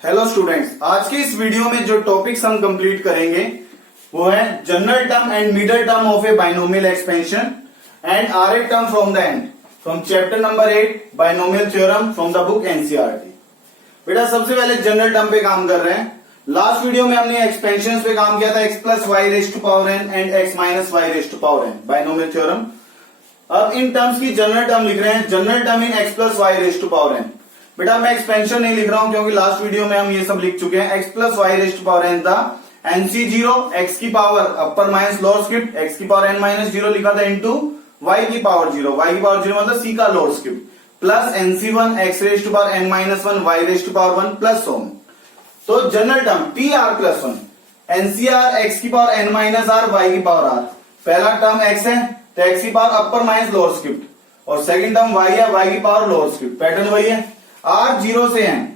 Hello students, आज के इस वीडियो में जो टॉपिक्स हम कंप्लीट करेंगे वो है general term and middle term of a binomial expansion and r term from the end from chapter number 8 binomial theorem from the book NCERT. बेटा सबसे पहले जनरल टर्म पे काम कर रहे हैं। लास्ट वीडियो में हमने एक्सपेंशन पे काम किया था x plus y raised to power n and x minus y rest to power n binomial theorem. अब इन टर्म्स की जनरल टर्म लिख रहे हैं, general term in x plus y raised to power N. बेटा मैं एक्सपेंशन नहीं लिख रहा हूं क्योंकि लास्ट वीडियो में हम ये सब लिख चुके हैं। x plus y raised to power N था nc0 x की power upper minus lower script x की पावर n माइनस जीरो लिखा था इंटू y की पावर जीरो, y की पावर जीरो मतलब c का lower script plus nc1 x raised to power n minus one y raised to power one plus some. तो general term T are plus one NCR x की power n minus are y की power r। पहला term x है तो x की power upper minus lower script और second term y है y की पावर लोअर स्क्रिप्ट। पैटर्न वही है। r जीरो से n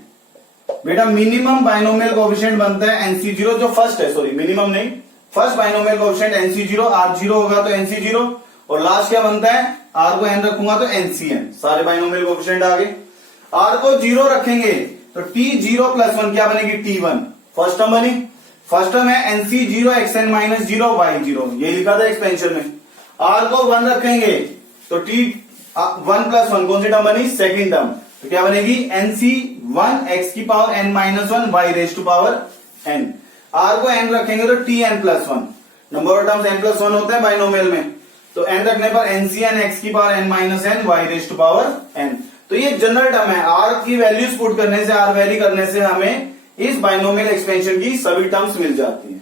बेटा मिनिमम बाइनोमियल कोएफिशिएंट बनता है nc0 जो फर्स्ट है, सॉरी मिनिमम नहीं, first binomial coefficient nc0, r जीरो होगा तो nc0 और लास्ट क्या बनता है, r को n रखूंगा तो ncn। सारे बाइनोमियल कोएफिशिएंट आ गए। r को जीरो रखेंगे तो t0 प्लस वन क्या बनेगी t1, फर्स्ट टर्म बनी। फर्स्ट टर्म है nc0 xn minus zero y0, ये लिखा था एक्सपेंशन में। r को वन रखेंगे तो t1 प्लस वन कौन सी टर्म बनी, सेकेंड टर्म, तो क्या बनेगी nc1 x की power n minus one y raise to power n। r को n रखेंगे तो tn plus one, number of terms n plus one होते हैं बाइनोमियल में, तो n रखने पर ncn x की power n minus n y raise to power n। तो ये जनरल टर्म है। r की वैल्यूज पुट करने से, r वेरी करने से हमें इस बाइनोमियल एक्सपेंशन की सभी टर्म्स मिल जाती है।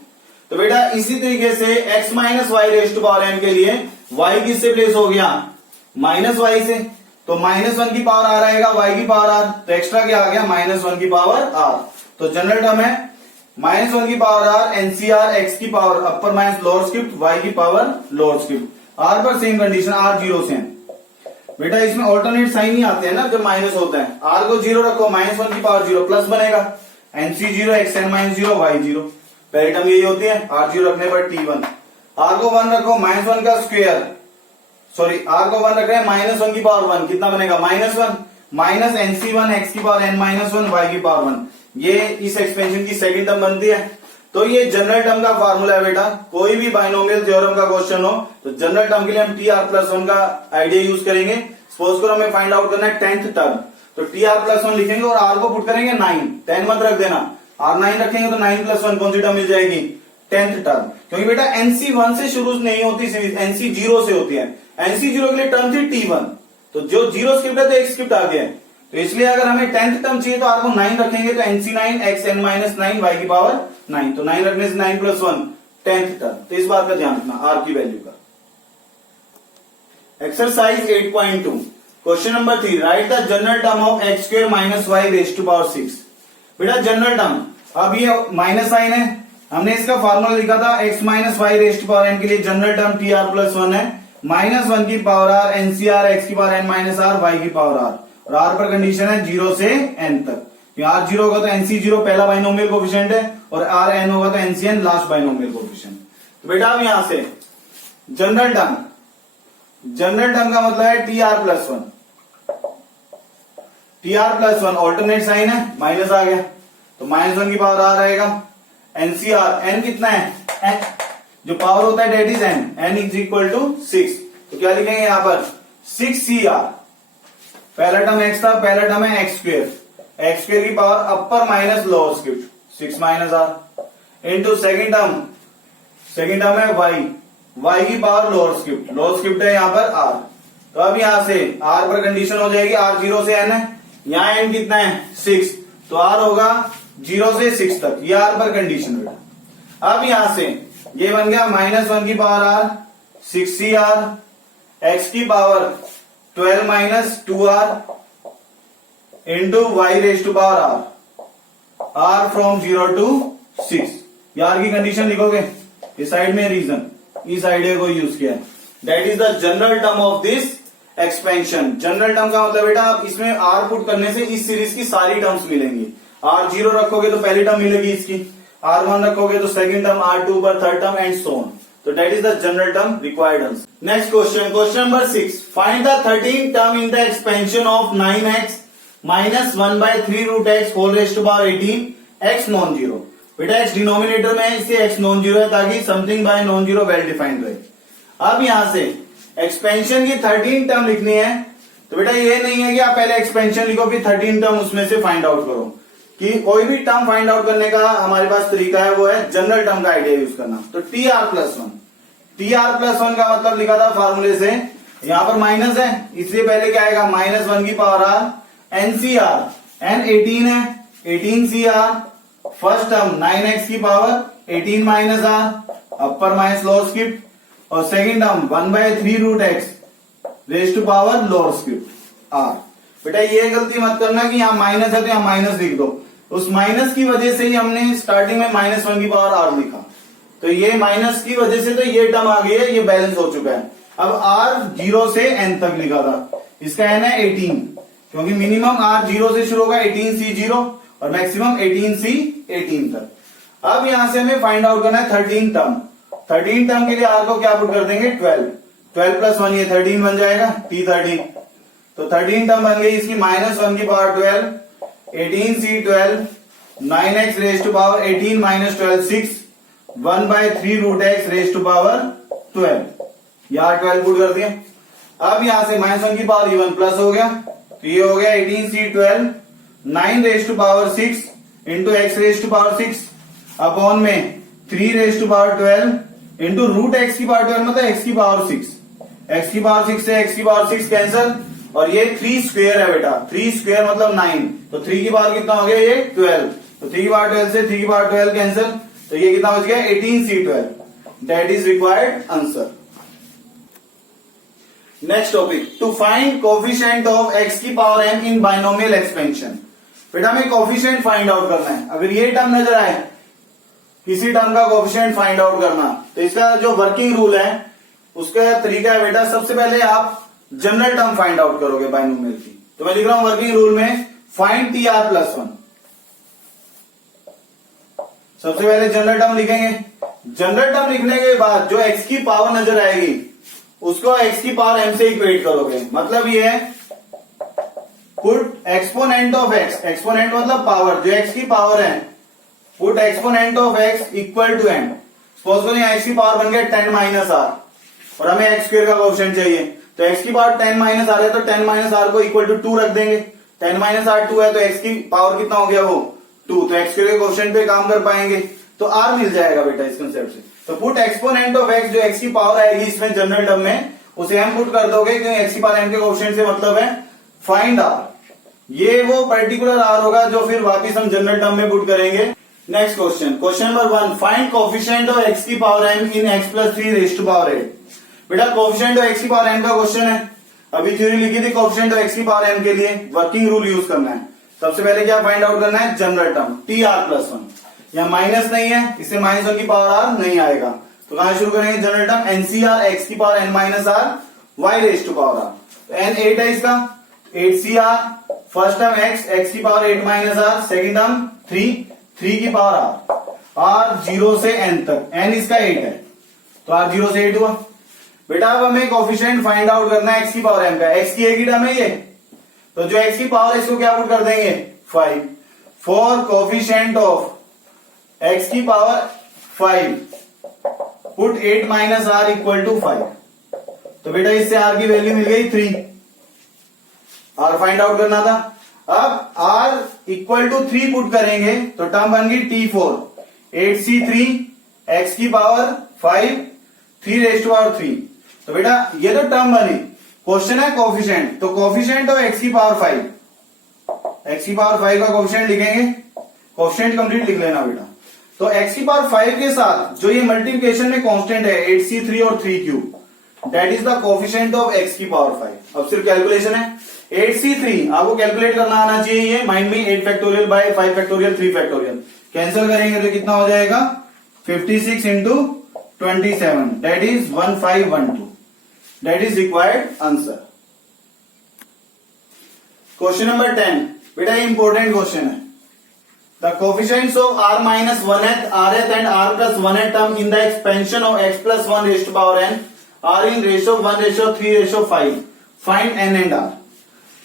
तो बेटा इसी तरीके से x minus y raise to power n के लिए y किससे प्लेस हो गया, माइनस वाई से, तो माइनस वन की पावर आर आएगा y की पावर आर, तो एक्स्ट्रा क्या आ गया माइनस वन की पावर आर। तो जनरल टर्म है माइनस वन की पावर आर एनसीआर x की power upper minus lower script y की पावर लोअर स्क्रिप्ट। r पर सेम कंडीशन, r जीरो से है। बेटा इसमें ऑल्टरनेट साइन ही आते हैं ना जब माइनस होता है। r को जीरो रखो, माइनस वन की पावर जीरो प्लस बनेगा nc0 xn minus zero y0, पहली टर्म यही होती है। r जीरो रखने पर t1, r को वन रखो, माइनस वन का स्क्वायर, सॉरी r को वन रख रहे हैं माइनस वन की पावर वन, कितना बनेगा minus one minus nc1 x की power n minus one y की पावर वन। ये इस एक्सपेंशन की सेकंड टर्म बनती है। तो ये जनरल टर्म का फार्मूला है बेटा। कोई भी बाइनोमियल थ्योरम का क्वेश्चन हो तो जनरल टर्म के लिए हम टी आर प्लस वन का आइडिया यूज करेंगे। सपोज करो हमें फाइंड आउट करना है 10th टर्म, तो टी आर प्लस वन लिखेंगे और r को पुट करेंगे 9, 10 मत रख देना, r9 रखेंगे तो 9 प्लस वन कौन सी टर्म मिल जाएगी, 10th टर्म। क्योंकि बेटा nc1 से शुरू नहीं होती सीरीज, nc0 से होती है। nc0 के लिए टर्म थी t1, तो जो जीरो स्क्रिप्ट है तो एक स्क्रिप्ट आ गया है, तो इसलिए अगर हमें 10th टर्म चाहिए तो r को 9 रखेंगे तो nc9 xn माइनस 9 y की पावर 9, तो 9 रखने से 9 प्लस वन 10th टर्म। तो इस बात का ध्यान रखना r की वैल्यू का। Exercise 8.2 question number 3, write the general term of x square minus y raise to power 6। बेटा जनरल टर्म, अब ये माइनस साइन है, हमने इसका फॉर्मूला लिखा था x minus y raise to power n के लिए general term T are plus one है माइनस वन की पावर आर एनसीआर एक्स की power n minus are y की पावर आर, और r पर कंडीशन है जीरो से n तक। r जीरो होगा तो nc0 पहला बाइनोमियल कोएफिशिएंट है और r n होगा तो ncn लास्ट बाइनोमियल कोएफिशिएंट। तो बेटा अब यहां से जनरल टर्म, जनरल टर्म का मतलब है T are plus one, T are plus one alternate sign है, माइनस आ गया तो माइनस वन की पावर आर आएगा, एनसीआर एन कितना है, n, जो पावर होता है that is n, n is equal to 6, तो क्या लिखेंगे यहां पर 6cr। पहला टर्म x था, पहला टर्म है x स्क्वायर की power upper minus lower script 6 minus r into second term है y की पावर लोअर स्क्रिप्ट है यहाँ पर r। तो अब यहां से r पर कंडीशन हो जाएगी, r जीरो से n है, यहाँ n कितना है 6, तो r होगा 0 से 6 तक, ये r पर कंडीशन बेटा। अब यहां से ये बन गया माइनस वन की पावर r 6cr x की power 12 minus 2r into y raise to power r from 0 to 6। यार की कंडीशन लिखोगे, इस साइड में रीजन, इस आइडिया को यूज किया है। That is the general term of this expansion. General term का मतलब बेटा आप इसमें r पुट करने से इस सीरीज की सारी टर्म्स मिलेंगी। r जीरो रखोगे तो पहली टर्म मिलेगी इसकी, r1 रखोगे तो सेकंड टर्म, r2 पर third term and so on. तो that is the general term required answer. Next question, question number 6, find the 13th term in the expansion of 9x -1/3√x whole raise to power 18 x non zero. बेटा x denominator में है इसलिए x non zero है ताकि something by non zero well defined रहे। अब यहां से एक्सपेंशन की 13 टर्म लिखनी है, तो बेटा ये नहीं है कि आप पहले एक्सपेंशन लिखो फिर 13 टर्म उसमें से फाइंड आउट करो, कि कोई भी टर्म फाइंड आउट करने का हमारे पास तरीका है वो है जनरल टर्म का आइडिया यूज करना। तो TR+1 का मतलब लिखा था फार्मूले से, यहां पर माइनस है इसलिए पहले क्या आएगा -1 की पावर r NCR n 18 है 18CR फर्स्ट टर्म 9x की power 18 minus r upper minus lower script, और second term 1/3√x raise to power lower script r। बेटा ये गलती मत करना कि यहाँ माइनस है तो यहाँ माइनस लिख दो, उस माइनस की वजह से ही हमने स्टार्टिंग में -1 की पावर r लिखा, तो ये माइनस की वजह से तो ये टर्म आ गई है, ये बैलेंस हो चुका है। अब r 0 से n तक लिखा था, इसका n है 18, क्योंकि मिनिमम r 0 से शुरू होगा 18C0 और मैक्सिमम 18C18 तक। अब यहां से हमें फाइंड आउट करना है 13 टर्म। 13 टर्म के लिए r को क्या पुट कर देंगे 12+1 ये 13 बन जाएगा T13। तो 13 टर्म बन गई इसकी -1 की power 12 18C12 9x raise to power 18 minus 12 6 1/3√x raise to power 12, यार 12 पुट कर दिया। अब यहां से -1 की पावर इवन प्लस हो गया, तो ये हो गया 18C12 9 raise to power 6 into x raise to power 6 upon में 3 raise to power 12 into √x की पावर 12 मतलब x की पावर 6, x की पावर 6 से x की पावर 6 कैंसल, और ये 3 स्क्वायर है बेटा, 3 स्क्वायर मतलब 9, तो 3 की पावर कितना हो गया ये 12, तो 3 की पावर 12 से 3 की पावर 12 कैंसल, तो ये कितना बच गया 18C12। That is required answer. Next topic, to find coefficient of x की power m in binomial expansion. बेटा हमें कोफिशिएंट फाइंड आउट करना है। अगर ये टर्म नजर आए किसी टर्म का कोफिशिएंट फाइंड आउट करना, तो इसका जो वर्किंग रूल है उसका तरीका है बेटा, सबसे पहले आप जनरल टर्म फाइंड आउट करोगे बाइनोमियल की। तो मैं लिख रहा हूं वर्किंग रूल में फाइंड TR+1। सबसे पहले जनरल टर्म लिखेंगे, जनरल टर्म लिखने के बाद जो x की पावर नजर आएगी उसको x की पावर m से इक्वेट करोगे, मतलब ये है put exponent of x, exponent मतलब पावर, जो x की पावर है put exponent of x equal to m। Suppose करो यहाँ x की पावर बन गया 10 माइनस r और हमें x स्क्वायर का कोएफिशिएंट चाहिए, तो x की पावर 10 माइनस r है तो 10 माइनस r को इक्वल टू 2 रख देंगे। 10 माइनस r 2 है तो x की पावर कितना हो गया वो 2, तो x स्क्वायर के कोएफिशिएंट पे काम कर पाएंगे तो r मिल जाएगा बेटा इस कंसेप्ट से। तो पुट एक्सपोनेंट ऑफ x, जो x की पावर आएगी इसमें जनरल टर्म में उसे हम पुट कर दोगे, क्योंकि x की पावर m के कोएफिशिएंट से मतलब है फाइंड r। ये वो पर्टिकुलर r होगा जो फिर वापस हम जनरल टर्म में पुट करेंगे। Next question, question number 1, find coefficient of x की power m in x+3 raise to power 8। बेटा कोफिशिएंट ऑफ x की पावर m का क्वेश्चन है, अभी थ्योरी लिखी थी कोफिशिएंट ऑफ x की पावर m के लिए वर्किंग रूल यूज करना है। सबसे पहले क्या फाइंड आउट करना है जनरल टर्म TR+1। यहाँ माइनस नहीं है इससे -1 की पावर r नहीं आएगा, तो कहां शुरू करेंगे जनरल टर्म NCR x की power n minus r y raise to power r। तो n 8 है इसका 8CR फर्स्ट टर्म x की power 8 minus r, second term 3 की पावर r 0 से n तक, n इसका 8 है तो r 0 से 8 हुआ। बेटा अब हमें कोफिशिएंट फाइंड आउट करना है x की पावर m का, x की एक ही टर्म है ये, तो जो x की पावर है इसको क्या पुट कर देंगे 5। फॉर कोफिशिएंट ऑफ x की power 5 put 8 minus r equal to 5। तो बेटा इससे r की वैल्यू मिल गई 3, r फाइंड आउट करना था। अब r इक्वल टू 3 पुट करेंगे तो टर्म बन गई T4 8C3 x की पावर 5 3 रेज टू पावर 3। तो बेटा ये तो टर्म बनी, क्वेश्चन है कोफिशिएंट, तो कोफिशिएंट ऑफ x की पावर 5, x की पावर 5 का कोफिशिएंट लिखेंगे, कोफिशिएंट कंप्लीट लिख लेना बेटा। तो x की पावर 5 के साथ जो ये मल्टीप्लिकेशन में कांस्टेंट है 8C3 और 3 that is the coefficient of x की पावर 5। अब सिर्फ कैलकुलेशन है 8C3 आपको कैलकुलेट करना आना चाहिए, ये माइंड में 8 factorial by 5 factorial 3 factorial cancel करेंगे तो कितना हो जाएगा 56 into 27 that is 1512। That is required answer. Question number 10, बेटा ये इंपॉर्टेंट क्वेश्चन है। The coefficients of r minus 1th, rth and r plus 1th term in the expansion of x plus 1 raised to power n are in ratio 1:3:5. Find n and r.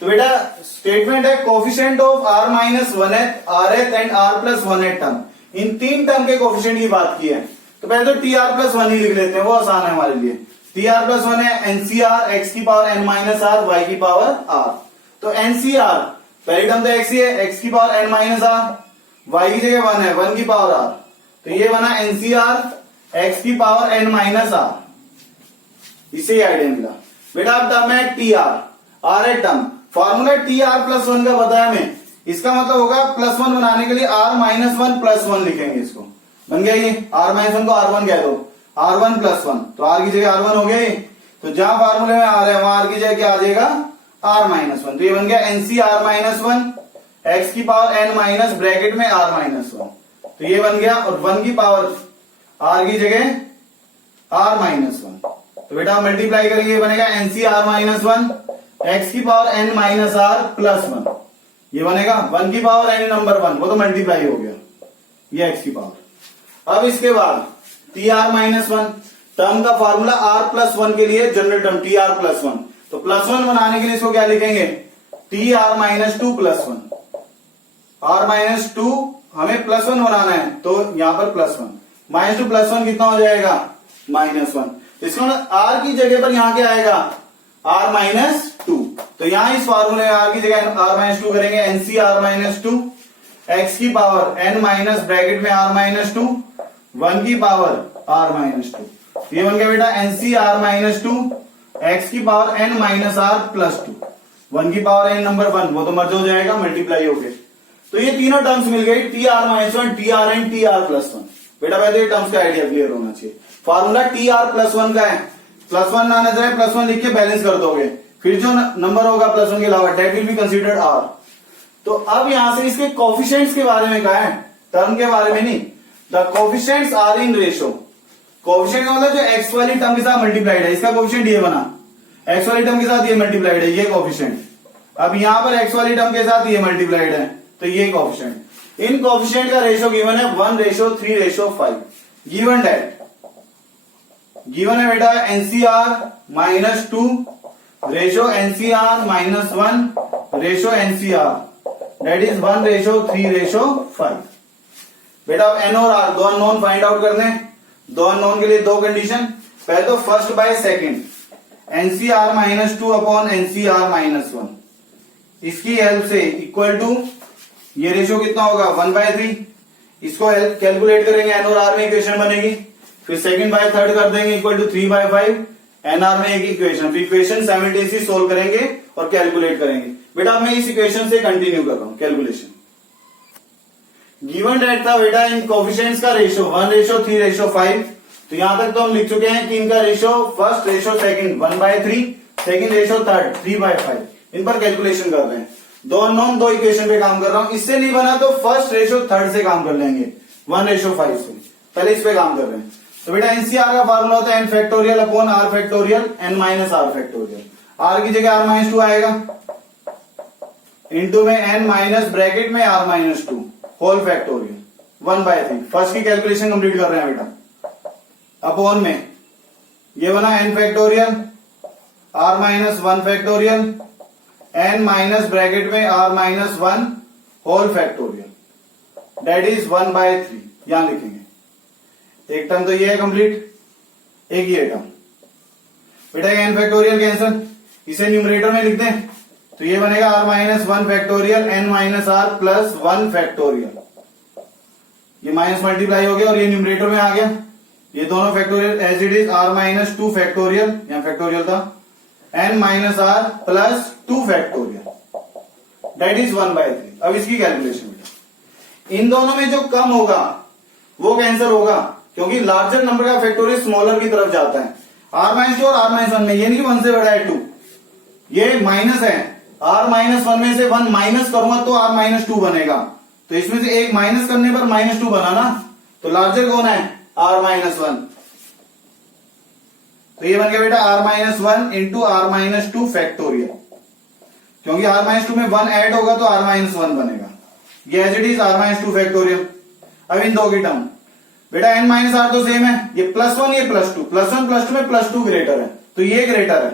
तो बेटा statement है coefficient of r minus one rth and r plus one term, इन तीन term के coefficient की बात की है। तो पहले तो टी आर प्लस वन ही लिख लेते हैं, वो आसान है हमारे लिए। टी आर प्लस वन है एनसीआर एक्स की power N minus are y की पावर आर। तो एनसीआर पहली टर्म तो एक्स ही है, एक्स की power N minus are, y की जगह वन है, वन की पावर आर, तो ये बना एनसीआर एक्स की पावर एन माइनस आर, इससे आइडिया मिला। बेटा अब टर्म है टी आर, आर है term, formula T are plus one का बताया मैं, इसका मतलब होगा प्लस वन बनाने के लिए r minus one plus one लिखेंगे, इसको बन गया ये आर माइनस वन को आर वन कह दो, आर वन प्लस वन, तो आर की जगह आर वन हो गया ये, तो जहां फॉर्मूले में आर है वहां आर की जगह क्या आ जाएगा आर माइनस वन, तो ये बन गया nC are minus one x की पावर एन माइनस ब्रैकेट में आर माइनस वन, तो ये बन गया, और वन की पावर आर की जगह आर माइनस वन, तो बेटा मल्टीप्लाई करेंगे, ये बनेगा NC are minus one x की power N minus are plus one, ये बनेगा वन की पावर एन नंबर वन, वो तो मल्टीप्लाई हो गया, ये एक्स की पावर। अब इसके बाद T r minus one, term का फॉर्मूला आर प्लस वन के लिए general term T are plus one, तो प्लस वन बनाने के लिए इसको क्या लिखेंगे T r minus two plus one, r minus two हमें प्लस वन बनाना है, तो यहां पर plus one, minus two plus one कितना हो जाएगा माइनस वन, इसको आर की जगह पर यहां क्या आएगा आर माइनस टू, तो यहां इस फॉर्मूले में आर की जगह आर माइनस टू करेंगे, NC are minus two X की पावर एन माइनस ब्रैकेट में आर माइनस टू वन की पावर आर माइनस टू, ये बन गया बेटा NC are minus two X की power N minus are plus two, one की पावर एन नंबर वन, वो तो मर्ज हो जाएगा मल्टीप्लाई हो गए, तो ये तीनों टर्म्स मिल गई T r minus one, T r n, T are plus one. बेटा पहले ये टर्म्स का आइडिया क्लियर होना चाहिए। Formula T are plus one का है, प्लस वन आना चाहिए, प्लस वन लिख के बैलेंस कर दोगे, फिर जो नंबर होगा प्लस वन के अलावा that will be considered r. तो अब यहां से इसके कोफिशिएंट्स के बारे में कहा है, टर्म के बारे में नहीं, the coefficients are in ratio, coefficient का मतलब जो एक्स वाली टर्म के साथ मल्टीप्लाइड है, इसका कोफिशिएंट ये बना, एक्स वाली टर्म के साथ ये मल्टीप्लाइड है, ये कोफिशिएंट, अब यहां पर एक्स वाली टर्म के साथ ये मल्टीप्लाइड है, तो ये कोफिशिएंट, इन कोफिशिएंट का रेशो गिवन है 1:3:5, गिवन डेट गिवन है बेटा NCR minus two ratio NCR minus one ratio NCR, that is 1:3:5। बेटा अब एन और आर दो अननोन फाइंड आउट करने, दो अननोन के लिए दो कंडीशन, पहले तो first by second, NCR minus two upon NCR minus one, इसकी हेल्प से इक्वल टू ये रेशो कितना होगा 1/3, इसको कैलकुलेट करेंगे, एन और आर में इक्वेशन बनेगी, फिर सेकंड बाय थर्ड कर देंगे इक्वल टू 3/5, एनआर में एक इक्वेशन, फिर इक्वेशन साइमल्टेनियसली सोल्व करेंगे और कैलकुलेट करेंगे। बेटा मैं इस इक्वेशन से कंटिन्यू कर रहा हूं कैलकुलेशन। गिवन डेट था बेटा इन कोफिशिएंट्स का रेशो 1:3:5, तो यहां तक तो हम लिख चुके हैं कि इनका ratio first ratio second 1/3, second ratio third 3/5, इन पर कैलकुलेशन कर रहे हैं, दो अननोन दो इक्वेशन पे काम कर रहा हूं, इससे नहीं बना तो फर्स्ट रेशो थर्ड से काम कर लेंगे 1:5 से, पहले इस पे काम कर रहे हैं। तो बेटा एनसीआर का फार्मूला होता है N factorial upon R factorial N minus R factorial, R की जगह आर माइनस टू आएगा, इंटू में एन माइनस ब्रैकेट में are minus two whole factorial 1/3, first की कैलकुलेशन कंप्लीट कर रहे हैं बेटा, अपॉन में ये बना N factorial R minus one factorial N minus bracket में are minus one whole factorial, that is 1/3, यहां लिखेंगे। एक टर्म तो ये है कंप्लीट, एक ये टर्म, बेटा एन फैक्टोरियल कैंसल, इसे न्यूमरेटर में लिख दें, तो ये बनेगा r minus one factorial N minus are plus one factorial, ये माइनस मल्टीप्लाई हो गया और ये न्यूमरेटर में आ गया, ये दोनों factorial as it is r minus two factorial, यहां फैक्टोरियल था, n minus are plus two factorial, that is 1/3। अब इसकी कैलकुलेशन बेटा, इन दोनों में जो कम होगा वो कैंसिल होगा, क्योंकि लार्जर नंबर का फैक्टोरियल स्मॉलर की तरफ जाता है, आर माइनस टू और आर माइनस वन में, ये नहीं कि वन से बड़ा है टू, ये माइनस है, आर माइनस वन में से वन माइनस करूंगा तो आर माइनस टू बनेगा, तो इसमें से एक माइनस करने पर माइनस टू बना ना, तो लार्जर कौन है आर माइनस वन, तो ये बन गया बेटा r minus one into r minus two factorial, क्योंकि आर माइनस टू में वन ऐड होगा तो आर माइनस वन बनेगा, ये as it is r minus two factorial. अब इन दो की टर्म बेटा एन माइनस आर तो सेम है, ये प्लस वन ये plus two, plus one plus two में प्लस टू ग्रेटर है, तो ये ग्रेटर है,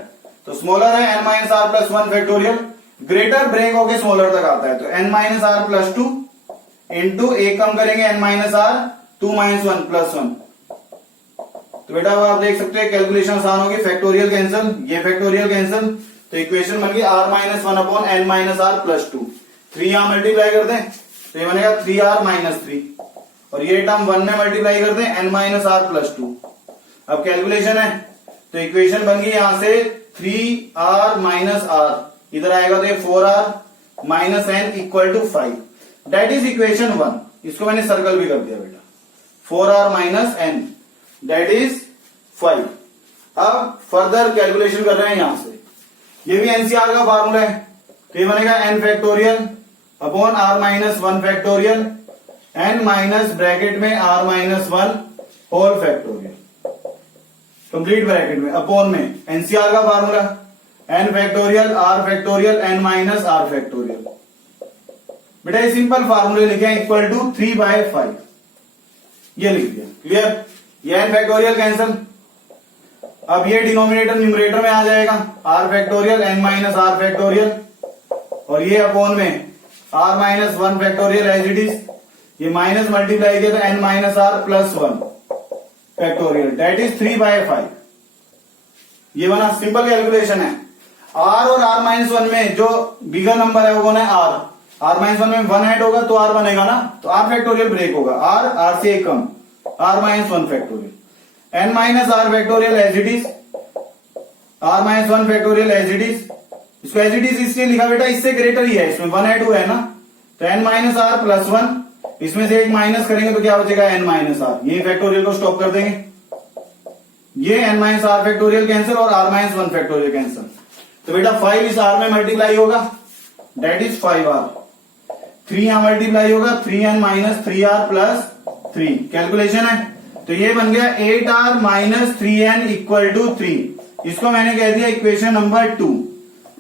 तो स्मॉलर है N minus are plus one factorial, greater break होके स्मॉलर तक आता है, तो n minus are plus two into एक कम करेंगे n minus R 2 minus 1 plus 1। तो बेटा अब आप देख सकते हैं कैलकुलेशन आसान होगी, फैक्टोरियल कैंसिल, ये फैक्टोरियल कैंसिल, तो इक्वेशन बन गई r minus 1 upon n minus are plus 2। 3 यहां मल्टीप्लाई कर दें तो ये बनेगा 3r माइनस 3, और ये टर्म 1 में मल्टीप्लाई कर दें n माइनस आर प्लस 2। अब कैलकुलेशन है तो इक्वेशन बन गई यहां से 3r माइनस r, इधर आएगा तो ये 4r minus n equal to 5, that is equation 1। इसको मैंने सर्कल भी कर दिया बेटा, 4r minus n that is 5। अब फर्दर कैलकुलेशन कर रहे हैं यहां से, ये भी एनसीआर का फार्मूला है, तो ये बनेगा n factorial upon r minus 1 factorial, n minus bracket में r minus 1 whole factorial, complete bracket में अपॉन में एनसीआर का formula n factorial r factorial n minus r factorial. बेटा ये सिंपल फार्मूले लिखे हैं, इक्वल टू 3/5, ये लिख दिया, क्लियर। ये n फैक्टोरियल कैंसिल, अब ये डिनोमिनेटर न्यूमरेटर में आ जाएगा, r factorial n minus r factorial, और ये अपॉन में r minus 1 factorial as it is, ये माइनस मल्टीप्लाई किया तो n minus r plus 1 factorial that is 3/5। ये बना, सिंपल कैलकुलेशन है। r और r माइनस 1 में जो बिगर नंबर है वो कौन है, r माइनस 1 में 1 ऐड होगा तो r बनेगा ना, तो r फैक्टोरियल ब्रेक होगा, r से एक कम, r minus 1 factorial, n minus r factorial as it is, r minus 1 factorial as it is. इसको एज इट इज इसलिए लिखा बेटा, इससे ग्रेटर ही है, इसमें 1 ऐड हुआ है ना, तो n माइनस r प्लस 1, इसमें से एक माइनस करेंगे तो क्या बचेगा, n माइनस r, ये फैक्टोरियल को स्टॉप कर देंगे, ये n minus r factorial cancel और r माइनस 1 फैक्टोरियल कैंसिल, तो बेटा 5 इस r में मल्टीप्लाई होगा दैट इज 5r, 3 यहां मल्टीप्लाई होगा 3n minus 3r plus 3, calculation है, तो ये बन गया 8r minus 3n equal to 3। इसको मैंने कह दिया equation number 2,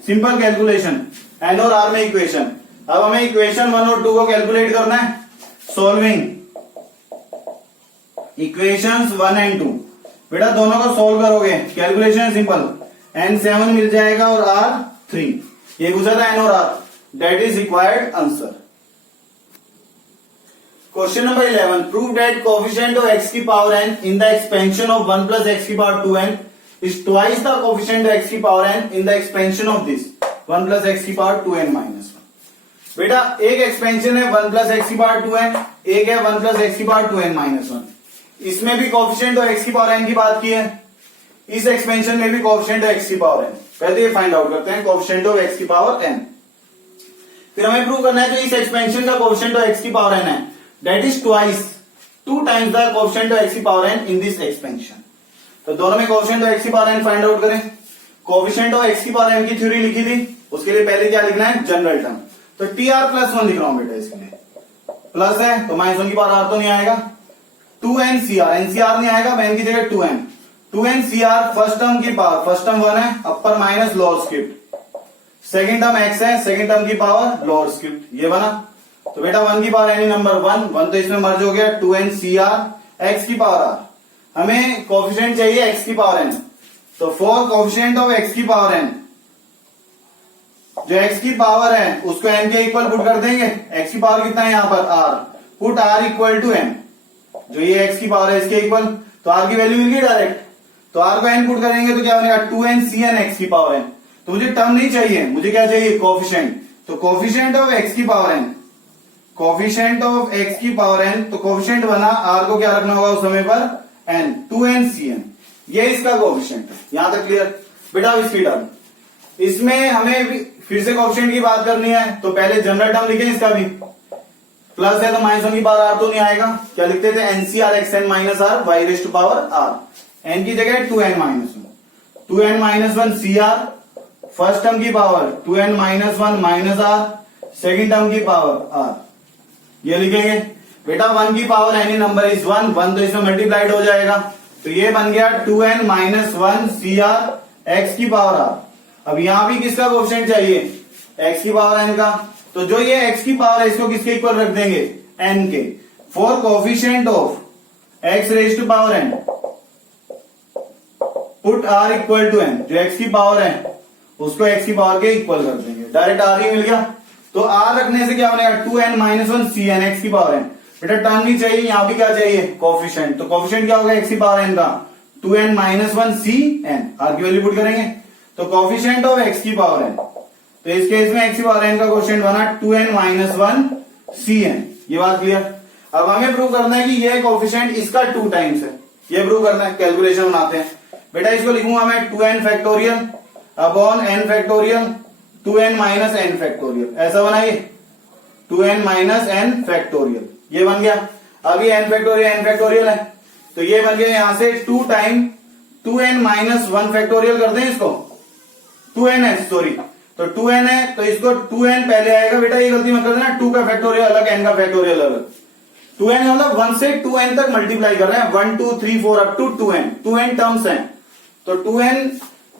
simple calculation, n और r में इक्वेशन। अब हमें इक्वेशन 1 और 2 को कैलकुलेट करना है, सॉल्विंग इक्वेशंस 1 एंड 2। बेटा दोनों को सॉल्व करोगे, कैलकुलेशन सिंपल, n7 मिल जाएगा और r 3, ये गुजरा था n और r, that is required answer. Question number 11, prove that coefficient of x की power n in the expansion of 1 plus x की power 2n is twice the coefficient of x की power n in the expansion of this 1 plus x की power 2n minus 1। बेटा एक expansion है 1 plus x की power 2n, एक है 1 plus x की पावर 2n माइनस 1। इसमें भी कोएफिशिएंट ऑफ x की पावर n की बात की है, इस एक्सपेंशन में भी कोएफिशिएंट ऑफ x की पावर n। पहले ये फाइंड आउट करते हैं कोएफिशिएंट ऑफ x की पावर n, फिर हमें प्रूव करना है कि इस एक्सपेंशन का कोएफिशिएंट ऑफ x की पावर n है, that is twice, 2 times the coefficient of x की power n in this expansion. तो दोनों में कोएफिशिएंट ऑफ x की पावर n फाइंड आउट करें। कोएफिशिएंट ऑफ x की पावर n की थ्योरी लिखी थी, उसके लिए पहले क्या लिखना है, जनरल टर्म, तो tr प्लस 1 लिख रहा हूं बेटा, इसके लिए प्लस है तो माइनस 1 की पावर r तो नहीं आएगा, 2ncr, ncr नहीं आएगा, n की जगह 2ncr फर्स्ट टर्म की पावर, फर्स्ट टर्म 1 है, अपर minus lower script, second term x है, सेकंड टर्म की पावर लोअर स्क्रिप्ट, ये बना। तो बेटा 1 की पावर एनी नंबर 1 तो इसमें मर्ज हो गया, 2ncr x की पावर r, हमें कोएफिशिएंट चाहिए x की पावर n, तो फॉर कोएफिशिएंट ऑफ x की पावर n, जो x की पावर है उसको n के इक्वल पुट कर देंगे, x की पावर कितना है यहाँ पर r, put r equal to n, जो ये x की पावर है इसके इक्वल, तो r की वैल्यू मिल गई डायरेक्ट, तो r को n पुट करेंगे तो क्या बनेगा, 2ncn x की पावर n। तो मुझे टर्म नहीं चाहिए, मुझे क्या चाहिए, कोएफिशिएंट, तो कोएफिशिएंट ऑफ x की power n, coefficient of x की पावर n, तो कोएफिशिएंट बना, r को क्या रखना होगा उस समय पर n, 2ncn, ये इसका कोएफिशिएंट है, यहां तक क्लियर। बेटा इसकी टर्म, इसमें हमें फिर से कोएफिशिएंट की बात करनी है, तो पहले जनरल टर्म लिखे, इसका भी प्लस है तो माइनस 1 की पावर r तो नहीं आएगा, क्या लिखते थे, ncr xn minus r y raise to power r, n की जगह 2n minus 1, 2n minus 1 cr, first term की power 2n minus 1 minus r, second term की पावर r, ये लिखेंगे। बेटा 1 की पावर एनी नंबर इज 1 तो इसमें मल्टीप्लाइड हो जाएगा, तो ये बन गया 2n माइनस 1 cr x की पावर r। अब यहां भी किसका कोएफिशिएंट चाहिए, x की पावर n का, तो जो ये x की पावर है इसको किसके इक्वल रख देंगे, n के, for coefficient of x raise to power n, put r equal to n, जो x की पावर है उसको x की पावर के इक्वल कर देंगे, डायरेक्ट आर ही मिल गया। तो आर रखने से क्या बनेगा 2n minus one C N X की पावर एन। बेटा टर्म भी चाहिए, यहां भी क्या चाहिए कोफिशिएंट। तो कोफिशिएंट क्या होगा एक्स की पावर एन का 2n minus one C N, R की वैल्यू पुट करेंगे तो कोफिशिएंट ऑफ एक्स की पावर एन। तो इस केस में एक्स की पावर एन का कोफिशिएंट बना 2n minus one C N. ये बात क्लियर। अब हमें प्रूव करना है कि ये कोफिशिएंट इसका 2 टाइम्स है, ये प्रूव करना है। कैलकुलेशन बनाते हैं। बेटा इसको लिखूंगा मैं 2n factorial upon n factorial 2n minus n factorial, ऐसा बनाइए 2n माइनस n फैक्टोरियल, ये बन गया। अभी n फैक्टोरियल है तो ये बन गया यहां से 2 टाइम 2n माइनस 1 फैक्टोरियल करते हैं इसको 2n है, सॉरी तो 2n है तो इसको 2n पहले आएगा। बेटा ये गलती मत कर देना, 2 का फैक्टोरियल अलग n का फैक्टोरियल अलग। 2n मतलब 1 से 2n तक मल्टीप्लाई कर रहे हैं, 1 2 3 4 अप टू 2n टर्म्स हैं। तो 2n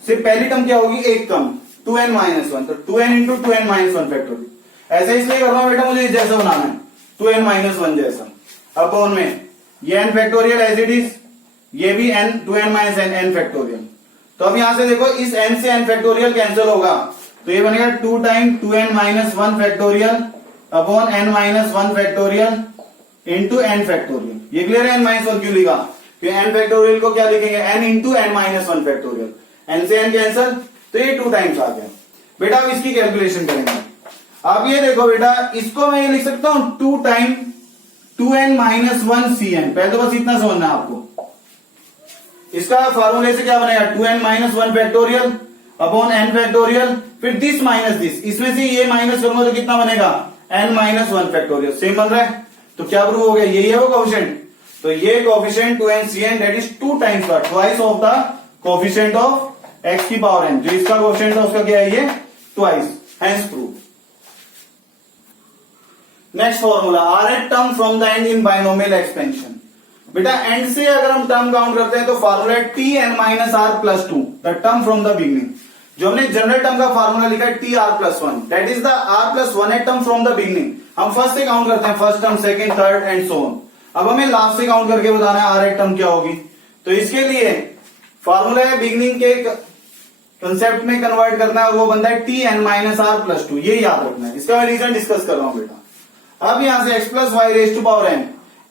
से पहली टर्म क्या होगी एक टर्म 2n माइनस 1, तो 2n into 2n minus 1 factorial. ऐसे इसलिए कर रहा हूं बेटा मुझे जैसा बनाना है 2n माइनस 1 जैसा। अपॉन में ये n factorial as it is, ये भी n 2n minus n factorial. तो अब यहां से देखो इस n से n फैक्टोरियल कैंसिल होगा तो ये बनेगा 2 time 2n minus 1 factorial upon n minus 1 factorial into n factorial. ये क्लियर है? n माइनस 1 क्यों लिखा? क्योंकि n फैक्टोरियल को क्या लिखेंगे n into n minus 1 factorial, n से n कैंसिल तो ये 2 टाइम्स आ गया। बेटा अब इसकी कैलकुलेशन करेंगे। अब ये देखो बेटा इसको मैं ये लिख सकता हूं 2 टाइम 2n माइनस 1 cn। पहले तो बस इतना समझना है आपको। इसका फॉर्मूले से क्या बनेगा 2n minus 1 factorial upon n factorial, फिर दिस माइनस दिस, इसमें से ये माइनस करूंगा तो कितना बनेगा n माइनस 1 फैक्टोरियल। सेम बन रहा है तो क्या प्रूव हो गया, यही है वो कोफिशिएंट। तो ये coefficient 2n cn that is 2 times का twice of the coefficient of x की पावर n। जो इसका कोफिशिएंट है उसका क्या है ये twice, hence prove. Next formula R eight term from the end in binomial expansion. बेटा एंड से अगर हम टर्म काउंट करते हैं तो फॉर्मूला है T N minus are plus 2 the term from the beginning. जो हमने जनरल टर्म का फॉर्मूला लिखा है T are plus 1 that is the R plus 1 th term from the beginning. हम फर्स्ट से काउंट करते हैं, first term second third and so on. अब हमें लास्ट से काउंट करके बताना है आर एट टर्म क्या होगी। तो इसके लिए फॉर्मूला है बिगनिंग के कंसेप्ट में कन्वर्ट करना है, वो बनता है T N minus are plus 2। ये याद रखना है, इसका मैं रीजन डिस्कस कर रहा हूं बेटा। अब यहां से x plus Y raise to power n,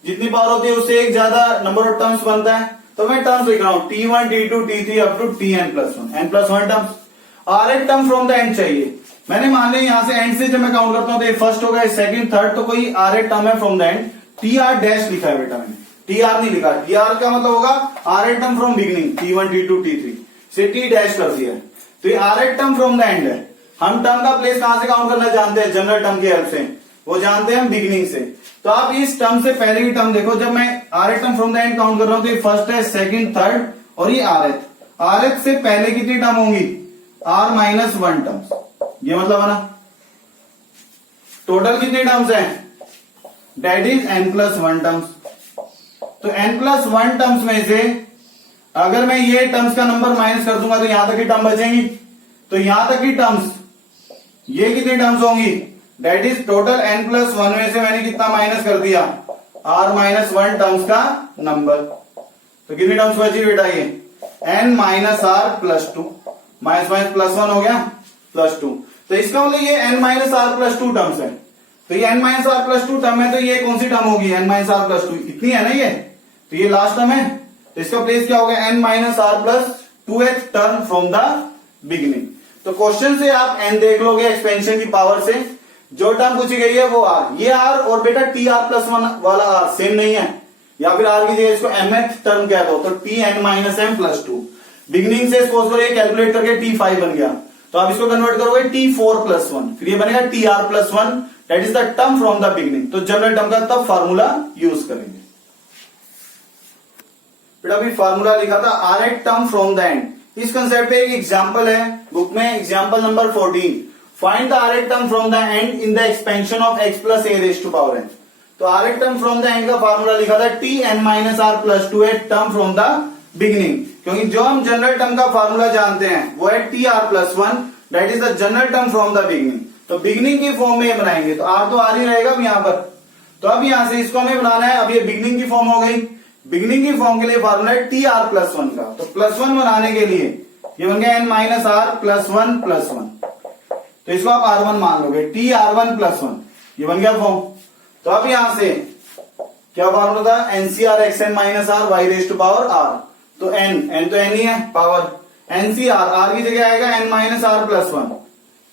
जितनी पावर होती है उससे एक ज्यादा नंबर ऑफ टर्म्स बनता है तो मैं टर्म्स लिख रहा हूं t1 t2 t3 up to tn plus 1 n plus 1 terms. R eight term from the end चाहिए। मैंने मान लिया यहां से एंड से जब मैं काउंट करता हूं तो ये फर्स्ट होगा, सेकंड थर्ड, तो कोई आर एट टर्म है from the and. T R dash लिखा है बेटा मैंने, टी आर नहीं लिखा। टी आर का मतलब होगा R eight term from beginning t1 t2 t3 से टी डैश कर दिया है। तो ये R eight term from the end है। हम टर्म का प्लेस कहां से काउंट करना जानते हैं जनरल टर्म की हेल्प से, वो जानते हैं हम बिगिनिंग से। तो आप इस टर्म से पहले की टर्म देखो, जब मैं R eight term from the end count कर रहा हूं तो ये फर्स्ट है, सेकंड थर्ड और ये आर एथ। आर एथ से पहले कितनी टर्म होंगी आर माइनस 1 टर्म्स, ये मतलब है ना। टोटल कितनी टर्म्स हैं that is n plus 1 terms. तो n प्लस 1 टर्म्स में से अगर मैं ये टर्म्स का नंबर माइनस कर दूंगा तो यहां तक की टर्म बचेंगी। तो यहां तक की टर्म्स, ये कितनी टर्म्स होंगी that is total n plus 1 में से मैंने कितना माइनस कर दिया r माइनस 1 टर्म्स का नंबर। तो कितनी टर्म्स बची बेटा ये n minus r plus 2, minus minus plus 1 हो गया प्लस 2। तो इसका मतलब ये n minus r plus 2 terms है। तो ये n minus r plus 2 term है तो ये कौन सी टर्म होगी n माइनस r प्लस 2, इतनी है ना ये। तो ये लास्ट टर्म है तो इसका प्लेस क्या होगा n minus r plus 2th term from the beginning. तो क्वेश्चन से आप n देख लोगे एक्सपेंशन की पावर से, जो टर्म पूछी गई है वो r, ये r और बेटा टी आर प्लस 1 वाला r सेम नहीं है, या फिर r की जगह इसको mth टर्म कह दो तो T N minus M plus 2। Beginning से सपोज करो ये कैलकुलेट करके t5 बन गया तो आप इसको कन्वर्ट करोगे t4 प्लस 1, फिर ये बनेगा T R plus 1 that is the term from the beginning. तो जनरल टर्म का तब फार्मूला यूज करेंगे। फिर अभी फार्मूला लिखा था R eight term from the end. इस कंसेप्ट पे एक एग्जांपल है बुक में, example number 14, find the R eight term from the end in the expansion of x plus A raise to power n। तो R eight term from the end का formula लिखा था T N minus are plus 2 th term from the beginning, क्योंकि जो हम general term का formula जानते हैं वो है T are plus 1 that is the general term from the beginning. तो बिगिनिंग की फॉर्म में बनाएंगे तो आर तो आर ही रहेगा अब यहां पर। तो अब यहां से इसको हमें बनाना है, अब ये बिगिनिंग की फॉर्म हो गई। बिगिनिंग की फॉर्म के लिए फार्मूला है टी आर प्लस 1 का। तो प्लस 1 बनाने के लिए ये बन गया N minus are plus 1 plus 1। तो इसको आप R1 मान लोगे, टी R1 प्लस 1, ये बन गया फॉर्म। तो अब यहां से क्या फॉर्मूला था, NCR X N minus are Y raise to power are. तो एन तो एन ही है पावर, एनसीआर आर की जगह आएगा एन माइनस आर प्लस 1,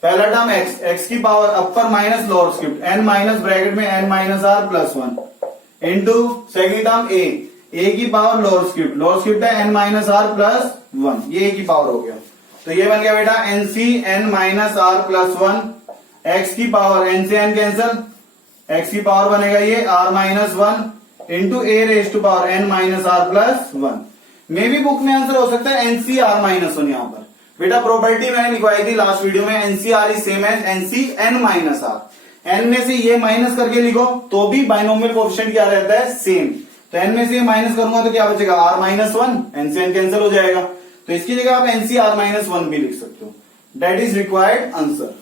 पहला टर्म एक्स की power upper minus lower script N minus bracket में N minus are plus 1 into second term A की पावर लोअर स्क्रिप्ट है एन माइनस आर प्लस 1, ये ए की पावर हो गया। तो ये बन गया बेटा NC N minus are plus 1, X की पावर एन से एन कैंसल, एक्स की पावर बनेगा ये are minus 1 into A raise to power N minus are plus 1। मे भी बुक में आंसर हो सकता है एनसी आर माइनस 1। यहां पर बेटा प्रॉपर्टी मैंने लिखवाई थी लास्ट वीडियो में, NCR is same as NC N minus R. N में से ये माइनस करके लिखो तो भी बाइनोमियल कोएफिशिएंट क्या रहता है, सेम। तो एन में से ये माइनस करूंगा तो क्या बचेगा, आर माइनस 1, एन से एन कैंसिल हो जाएगा। तो इसकी जगह आप एनसी आर माइनस 1 भी लिख सकते हो। That is required answer.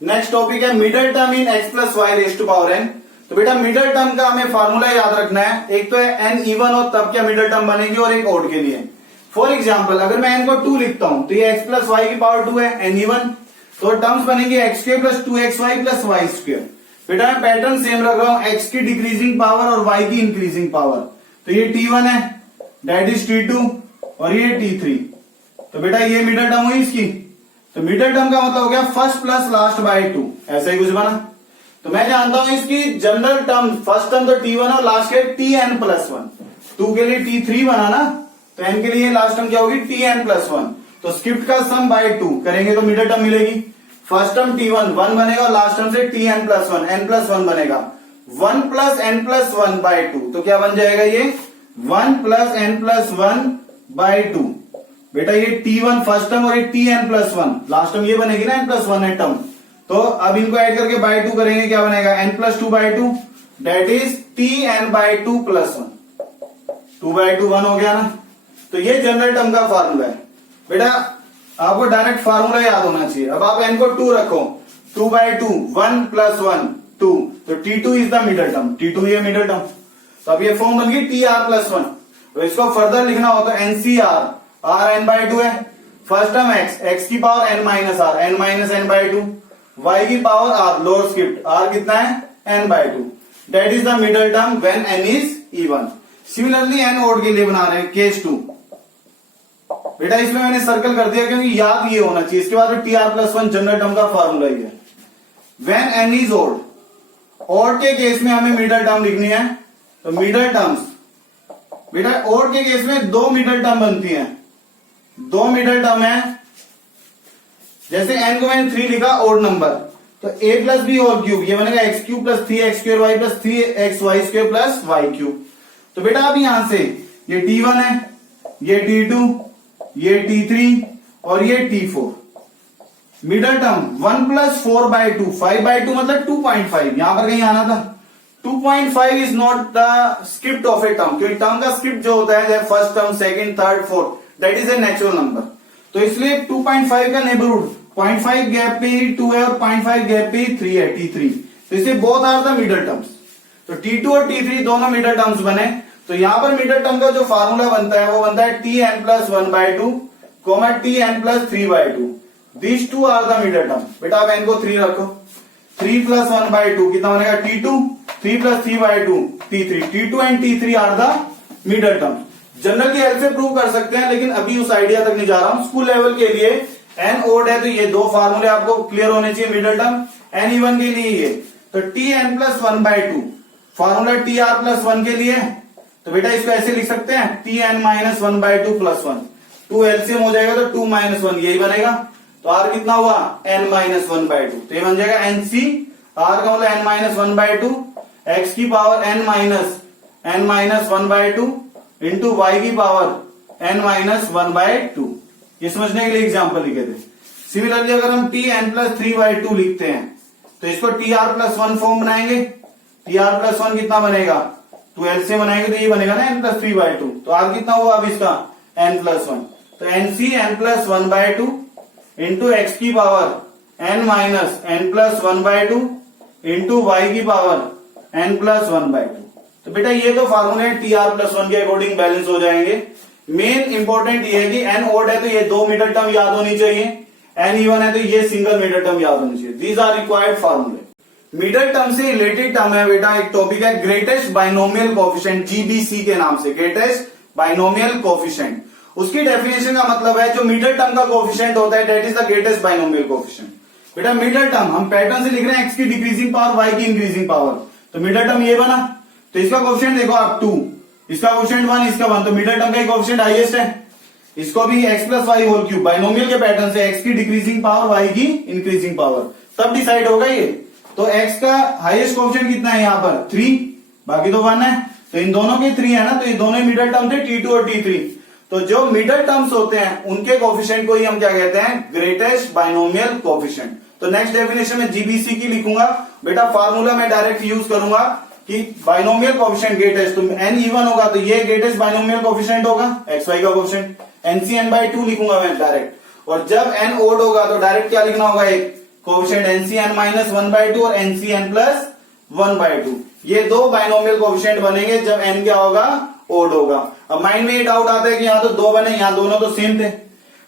Next topic है middle term in X plus Y raise to power N. तो बेटा मिडल टर्म का हमें फॉर्मूला याद रखना है, एक तो है एन इवन हो तब क्या मिडल टर्म बनेगी, और एक ओड के लिए। फॉर एग्जाम्पल अगर मैं एन को 2 लिखता हूं तो ये एक्स प्लस वाई की पावर 2 है, एन इवन, तो टर्म्स बनेंगे X square plus 2xy plus Y square. बेटा मैं पैटर्न सेम रख रहा हूं, एक्स की डिक्रीजिंग पावर और वाई की इंक्रीजिंग पावर। तो ये T1 है, दैट इज T2, और ये T3। तो बेटा ये मिडल टर्म हुई इसकी। तो मिडल टर्म का मतलब हो गया फर्स्ट प्लस लास्ट बाय 2, ऐसा ही कुछ बना। तो मैं जानता हूं इसकी जनरल टर्म, फर्स्ट टर्म तो T1 और लास्ट के Tn प्लस 1, 2 के लिए T3 बना ना, तो n के लिए लास्ट टर्म क्या होगी Tn प्लस 1। तो स्क्रिप्ट का सम बाय 2 करेंगे तो मिडल टर्म मिलेगी। फर्स्ट टर्म T1 1 बनेगा और लास्ट टर्म से Tn प्लस 1 n प्लस 1 बनेगा, 1 प्लस n प्लस 1 बाय 2। तो क्या बन जाएगा ये 1 प्लस n प्लस 1 बाय 2। बेटा ये T1 फर्स्ट टर्म और ये Tn प्लस 1 लास्ट टर्म, ये बनेगी ना n प्लस 1 है टर्म। तो अब इनको ऐड करके बाय 2 करेंगे, क्या बनेगा n plus 2 by 2, that is Tn by 2 plus 1, 2 by 2 1 हो गया ना। तो ये जनरल टर्म का फार्मूला है। बेटा आपको डायरेक्ट फार्मूला याद होना चाहिए। अब आप n को 2 रखो, 2 बाय 2 1 प्लस 1 2, तो T2 is the middle term, T2 ये मिडल टर्म। तो अब ये फॉर्म बन गई TR प्लस 1। तो इसको फर्दर लिखना हो तो NCR, R n बाय 2 है, फर्स्ट टर्म x की power n minus R, n minus n by 2, y की power r, lower script r कितना है n by 2, that is the middle term when n is even. Similarly n odd के लिए बना रहे हैं case 2। बेटा इसमें मैंने सर्कल कर दिया क्योंकि याद ये होना चाहिए। इसके बाद में TR प्लस 1 जनरल टर्म का फॉर्मूला ही है। When n is odd, odd के केस में हमें मिडल टर्म लिखनी है। तो मिडल टर्म्स, बेटा ओड के केस में 2 मिडल टर्म बनती हैं, 2 मिडल टर्म है। जैसे n को मैंने 3 लिखा ओड नंबर, तो a plus B whole cube, ये बनेगा X cube plus 3x square Y plus 3xy square plus Y cube. तो बेटा अब यहां से ये T1 है, ये T2, ये T3 और ये T4। Middle term 1 plus 4 by 2, 5 by 2 मतलब 2.5, यहां पर कहीं आना था। 2.5 is not the script of a term, क्योंकि टर्म का स्क्रिप्ट जो होता है first term, second, third, fourth, that is a natural number. तो इसलिए 2.5 का नेबरहुड 0.5 गैप पे ही 2 है और 0.5 गैप पे ही 3 है, T3। तो इसलिए both are the middle terms. तो T2 और T3 दोनों मिडल टर्म्स बने। तो यहां पर मिडल टर्म का जो फार्मूला बनता है वो बनता है Tn plus 1 by 2, Tn plus 3 by 2। This two are the middle term. बेटा आप n को 3 रखो, 3 प्लस 1 बाय 2 कितना बनेगा T2, 3 plus 3 by 2 T3। T2 and T3 are the middle term. General की हेल्प से प्रूव कर सकते हैं, लेकिन अभी उस आइडिया तक नहीं जा रहा हूं। स्कूल लेवल के लिए n ओड है तो ये 2 फार्मूले आपको क्लियर होने चाहिए मिडल टर्म। n इवन के लिए ये, तो Tn plus 1 by 2 formula TR plus 1 के लिए। तो बेटा इसको ऐसे लिख सकते हैं Tn minus 1 by 2 plus 1, 2 LCM हो जाएगा तो 2 माइनस 1 यही बनेगा। तो r कितना हुआ n माइनस 1 बाय 2, तो ये बन जाएगा NC, r का मतलब n माइनस 1 बाय 2, x की power n minus 1 by 2 into y की पावर n माइनस 1 बाय 2। ये समझने के लिए एग्जाम्पल लिखे थे। सिमिलरली अगर हम Tn प्लस 3 बाय 2 लिखते हैं तो इसको TR प्लस 1 फॉर्म बनाएंगे। TR प्लस 1 कितना बनेगा, 12 से बनाएंगे तो ये बनेगा ना n प्लस 3 बाय 2। तो r कितना हुआ अब इसका n प्लस 1, तो NC n plus 1 by 2 into X की power n minus n plus 1 by 2 into Y की पावर n प्लस 1 बाय 2। तो बेटा ये तो फार्मूले TR प्लस 1 के अकॉर्डिंग बैलेंस हो जाएंगे। मेन इंपॉर्टेंट ये है कि n ओड है तो ये 2 मिडल टर्म याद होनी चाहिए। एन इवन है तो ये सिंगल मिडल टर्म याद होनी चाहिए। दीज आर रिक्वायर्ड फॉर्मूले। मिडल टर्म से रिलेटेड टर्म है बेटा, एक टॉपिक है ग्रेटेस्ट बाइनोमियल कोएफिशिएंट, जीबीसी के नाम से, ग्रेटेस्ट बाइनोमियल कोएफिशिएंट। उसकी डेफिनेशन का मतलब है जो मिडल टर्म का कोएफिशिएंट होता है that is the greatest binomial coefficient. बेटा मिडल टर्म हम पैटर्न से लिख रहे हैं, एक्स की डिक्रीजिंग पावर, वाई की इंक्रीजिंग पावर, तो मिडल टर्म ये बना, तो इसका कोएफिशिएंट देखो आप 2, इसका कोएफिशिएंट 1, इसका 1, तो मिडल टर्म का कोएफिशिएंट हाईएस्ट है। इसको भी x plus Y whole cube, binomial के पैटर्न से x की डिक्रीजिंग पावर, y की इंक्रीजिंग पावर, तब डिसाइड होगा ये। तो x का हाईएस्ट कोएफिशिएंट कितना है यहाँ पर 3, बाकी तो 1 है, तो इन दोनों के 3 है ना, तो ये दोनों मिडल टर्म थे t2 और t3। तो जो मिडल टर्म्स होते हैं उनके कोएफिशिएंट को ही हम क्या कहते हैं, ग्रेटेस्ट बाइनोमियल कोएफिशिएंट। तो नेक्स्ट डेफिनेशन में जीबीसी की लिखूंगा बेटा, फार्मूला में डायरेक्ट यूज करूंगा कि बाइनोमियल कोएफिशिएंट ग्रेटेस्ट, तो n इवन होगा तो ये ग्रेटेस्ट बाइनोमियल कोएफिशिएंट होगा, एक्स वाई का कोएफिशिएंट, NCn/2 लिखूंगा मैं डायरेक्ट। और जब n ओड होगा तो डायरेक्ट क्या लिखना होगा, एक कोएफिशिएंट NCn-1/2 और NCn+1/2, ये दो बाइनोमियल कोएफिशिएंट बनेंगे जब n क्या होगा, ओड होगा। अब माइंड में ये डाउट आता है कि यहाँ तो दो बने, यहाँ दोनों तो सेम थे।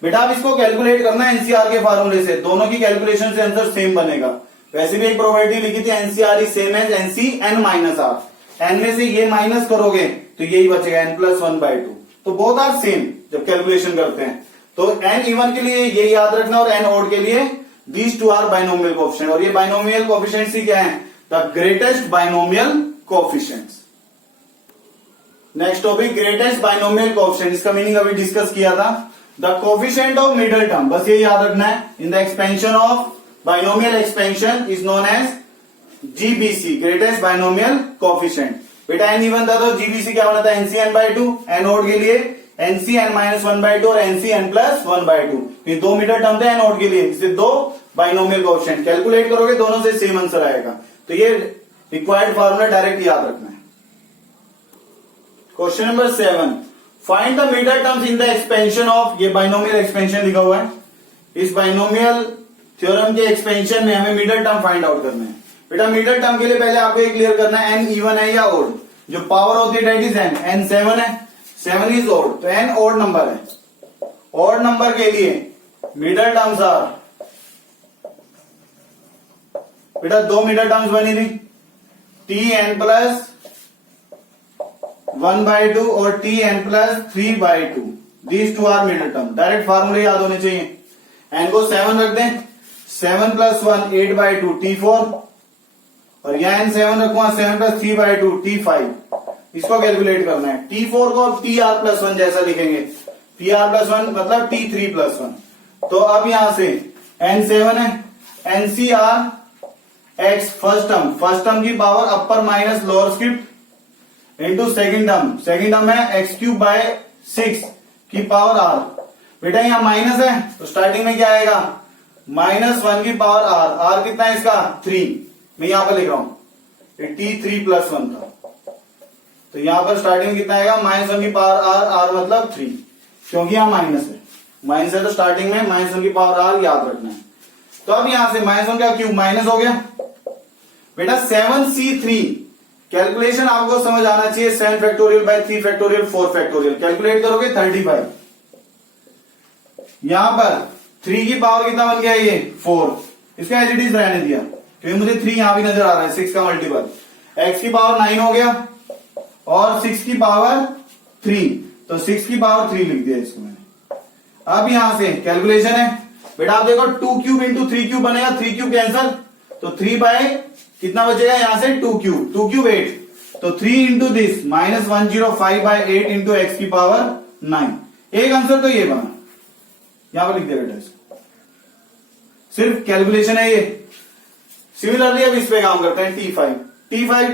बेटा अब इसको कैलकुलेट करना है एनसीआर के फार्मूले से, दोनों की कैलकुलेशन से आंसर सेम बनेगा। वैसे भी एक प्रोबेबिलिटी लिखी थी, NCR is same as NCn-r, n में से ये माइनस करोगे तो यही बचेगा n+1/2, तो बोथ आर सेम जब कैलकुलेशन करते हैं। तो n इवन के लिए ये याद रखना और n ओड के लिए these two are binomial coefficient, और ये बाइनोमियल कोएफिशिएंट्स ही क्या है, the greatest binomial coefficients. Next topic greatest binomial coefficient, इसका मीनिंग अभी डिस्कस किया था। The coefficient of middle term, बस ये याद रखना है, in the expansion of binomial expansion is known as GBC, greatest binomial coefficient. बेटा n इवन था तो जीबीसी क्या बना था, NCn/2, n ओड के लिए NCn-1/2 और NCn+1/2, ये दो मिडल टर्म थे n ओड के लिए, इससे दो बाइनोमियल कोएफिशिएंट कैलकुलेट करोगे दोनों से सेम आंसर आएगा। तो ये रिक्वायर्ड फार्मूला डायरेक्ट याद रखना है। Question number 7, find the middle terms in the expansion of, ये बाइनोमियल एक्सपेंशन लिखा हुआ है, इस बाइनोमियल थ्योरम के एक्सपेंशन में हमें मिडल टर्म फाइंड आउट करना है। बेटा मिडल टर्म के लिए पहले आपको ये क्लियर करना है n इवन है या ओड, जो पावर होती है डेट इज n 7 है, 7 इज ओड, तो n ओड नंबर है। ओड नंबर के लिए मिडल टर्म्स आर, बेटा दो मिडल टर्म्स बनी थी, Tn+1/2 और Tn+3/2, these two are middle term. Direct फार्मूले याद होने चाहिए। n को 7 रख दें, 7+1 8/2 T4, और यहाँ n7 रखूंगा 7+3/2 T5, इसको कैलकुलेट करना है। T4 को अब Tr+1 जैसा लिखेंगे, Tr+1 मतलब T3+1। तो अब यहां से n7 है, NCr x फर्स्ट टर्म की power upper minus lower script into second term है x³/6 की पावर r। बेटा यहाँ माइनस है तो स्टार्टिंग में क्या आएगा, -1 की पावर r, r कितना है इसका 3, मैं यहां पर लिख रहा हूं T3+1 था, तो यहां पर स्टार्टिंग में कितना आएगा, -1 की पावर r, r मतलब 3, क्योंकि यहां माइनस है तो स्टार्टिंग में -1 की पावर r याद रखना है। तो अब यहां से -1 का क्यूब माइनस हो गया। बेटा 7C3 कैलकुलेशन आपको समझ आना चाहिए, 7 factorial by 3 factorial 4 factorial, calculate करोगे 35। यहां पर 3 की पावर कितना बन गया, ये 4, इसका एज इट इज रहने दिया क्योंकि मुझे 3 यहां भी नजर आ रहा है, 6 का मल्टीपल, x की पावर 9 हो गया और 6 की पावर 3, तो 6 की पावर 3 लिख दिया इसको मैंने। अब यहां से कैलकुलेशन है, बेटा आप देखो 2³ इंटू 3³ बनेगा, 3³ कैंसल, तो 3 बाय कितना बचेगा यहां से 2³ 8, तो 3 इंटू दिस -105/8 इंटू x की पावर 9। एक आंसर तो ये बना, यहां पर लिख दिया बेटा इसको, सिर्फ कैलकुलेशन है ये। सिमिलरली अब इस पे काम करते हैं, T5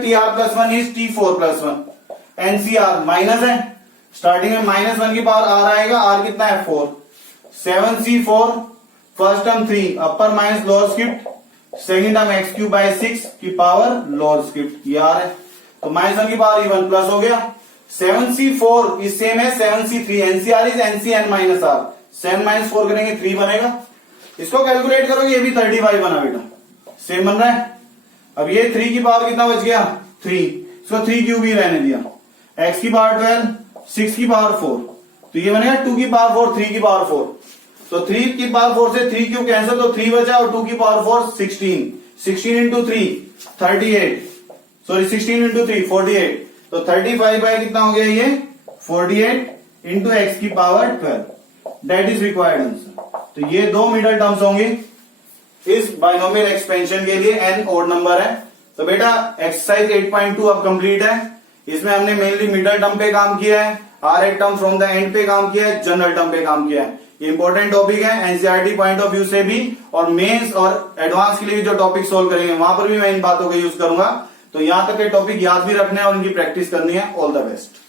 Tr+1 is T4+1, NCr minus है, स्टार्टिंग में -1 की पावर r आएगा, r कितना है 4, 7C4 फर्स्ट टर्म 3 अपर minus lower script, second term x³/6 की पावर लोअर स्क्रिप्ट, ये r है, तो -1 की पावर इवन प्लस हो गया। 7C4 इज सेम है 7C3, NCr इज NCn-r, 7 - 4 करेंगे 3 बनेगा, इसको कैलकुलेट करोगे ये भी 35 बना बेटा, सेम बन रहा है। अब ये 3 की पावर कितना बच गया 3, इसको 3³ भी रहने दिया, x की पावर 12, 6 की पावर 4, तो ये बनेगा 2 की पावर 4, 3 की पावर 4। तो 3 की पावर 4 से 3 क्यूब कैंसिल, तो 3 बचा और 2 की पावर 4 16, 16 इंटू 3 38, सॉरी 16 इंटू 3 48, तो 35 बाय कितना हो गया ये 48 इंटू एक्स की power 12, that is required answer. तो ये दो मिडल टर्म्स होंगे इस बाइनोमियल एक्सपेंशन के लिए, एन ओड नंबर है। तो बेटा एक्सरसाइज 8.2 अब कंप्लीट है। इसमें हमने मेनली मिडल टर्म पे काम किया है, आर एक टर्म फ्रॉम द एंड पे काम किया है, जनरल टर्म पे काम किया है। ये इंपॉर्टेंट टॉपिक है एनसीईआरटी पॉइंट ऑफ व्यू से भी, और मेंस और एडवांस के लिए जो टॉपिक सोल्व करेंगे वहां पर भी मैं इन बातों का यूज करूंगा। तो यहां तक के टॉपिक याद भी रखने हैं और इनकी प्रैक्टिस करनी है। All the best.